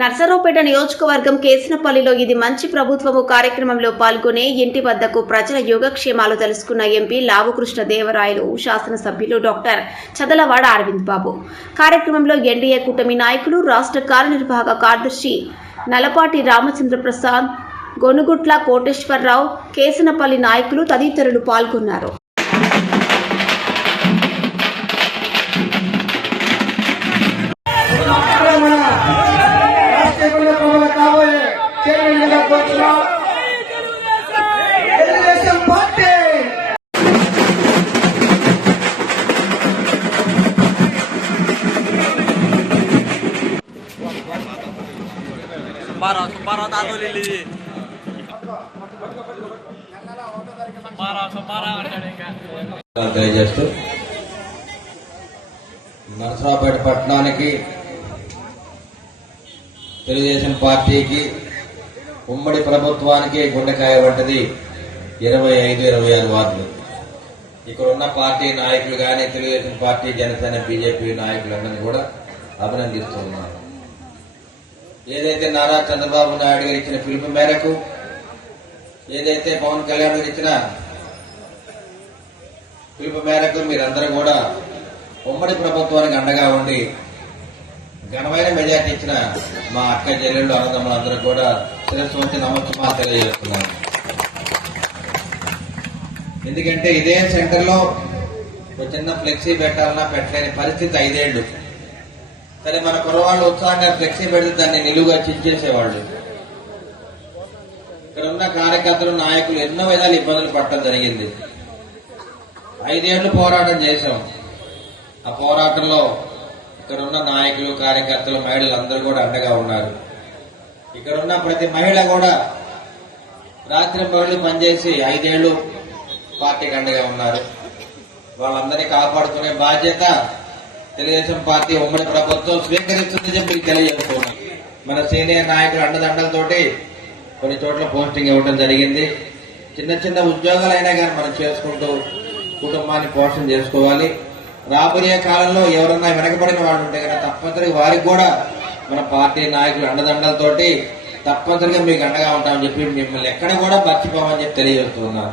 నర్సరావుపేట నియోజకవర్గం కేసినపల్లిలో ఇది మంచి ప్రభుత్వము కార్యక్రమంలో పాల్గొనే ఇంటి వద్దకు ప్రజల యోగక్షేమాలు తెలుసుకున్న ఎంపీ లావుకృష్ణ దేవరాయలు, శాసనసభ్యులు డాక్టర్ చదలవాడ అరవింద్ బాబు. కార్యక్రమంలో ఎన్డీఏ కూటమి నాయకులు, రాష్ట్ర కార్యనిర్వాహక కార్యదర్శి నలపాటి రామచంద్ర ప్రసాద్, గొనుగుట్ల కోటేశ్వరరావు, కేసినపల్లి నాయకులు తదితరులు పాల్గొన్నారు. తెలియజేస్తూ నర్సరావుపేట పట్టణానికి తెలుగుదేశం పార్టీకి ఉమ్మడి ప్రభుత్వానికి గుండెకాయ వంటిది 25-26 వార్డులు. ఇక్కడ ఉన్న పార్టీ నాయకులు కానీ తెలుగుదేశం పార్టీ, జనసేన, బీజేపీ నాయకులందరినీ కూడా అభినందిస్తూ ఉన్నారు. ఏదైతే నారా చంద్రబాబు నాయుడు గారు ఇచ్చిన పిలుపు మేరకు, ఏదైతే పవన్ కళ్యాణ్ గారు ఇచ్చిన పిలుపు మేరకు మీరందరూ కూడా ఉమ్మడి ప్రభుత్వానికి అండగా ఉండి ఘనమైన మెజార్టీ ఇచ్చిన మా అక్క చెల్లెళ్ళు, అన్నదమ్ములందరూ కూడా శిరస్సు వచ్చి నమస్కారం తెలియజేస్తున్నాను. ఎందుకంటే ఇదే సెంటర్లో ఒక చిన్న ఫ్లెక్సీ పెట్టాలన్నా పెట్టలేని పరిస్థితి 5 ఏళ్లు. సరే, మన కుర్రవాళ్ళు ఉత్సాహంగా ఫ్లెక్సీ పెడితే దాన్ని నిలువుగా చించేసేవాళ్ళు. ఇక్కడ ఉన్న కార్యకర్తలు, నాయకులు ఎన్నో విధాలు ఇబ్బందులు పడటం జరిగింది. 5 ఏళ్లు పోరాటం చేశాం. ఆ పోరాటంలో ఇక్కడ ఉన్న నాయకులు, కార్యకర్తలు, మహిళలు అందరూ కూడా అండగా ఉన్నారు. ఇక్కడ ఉన్న ప్రతి మహిళ కూడా రాత్రి పగళ్ళు పనిచేసి 5 ఏళ్లు పార్టీకి అండగా ఉన్నారు. వాళ్ళందరినీ కాపాడుకునే బాధ్యత తెలుగుదేశం పార్టీ ఉమ్మడి ప్రభుత్వం స్వీకరిస్తుందని చెప్పి తెలియజేస్తున్నాం. మన సీనియర్ నాయకులు అండదండలతోటి కొన్ని చోట్ల పోస్టింగ్ ఇవ్వడం జరిగింది. చిన్న చిన్న ఉద్యోగాలైనా కానీ మనం చేసుకుంటూ కుటుంబాన్ని పోషణ చేసుకోవాలి. రాబోయే కాలంలో ఎవరన్నా వెనకబడిన వాళ్ళు ఉంటే కనుక తప్పనిసరిగా వారికి కూడా మన పార్టీ నాయకులు అండదండలతోటి తప్పనిసరిగా మీకు అండగా ఉంటామని చెప్పి మిమ్మల్ని ఎక్కడ కూడా మర్చిపోమని చెప్పి తెలియజేస్తున్నాను.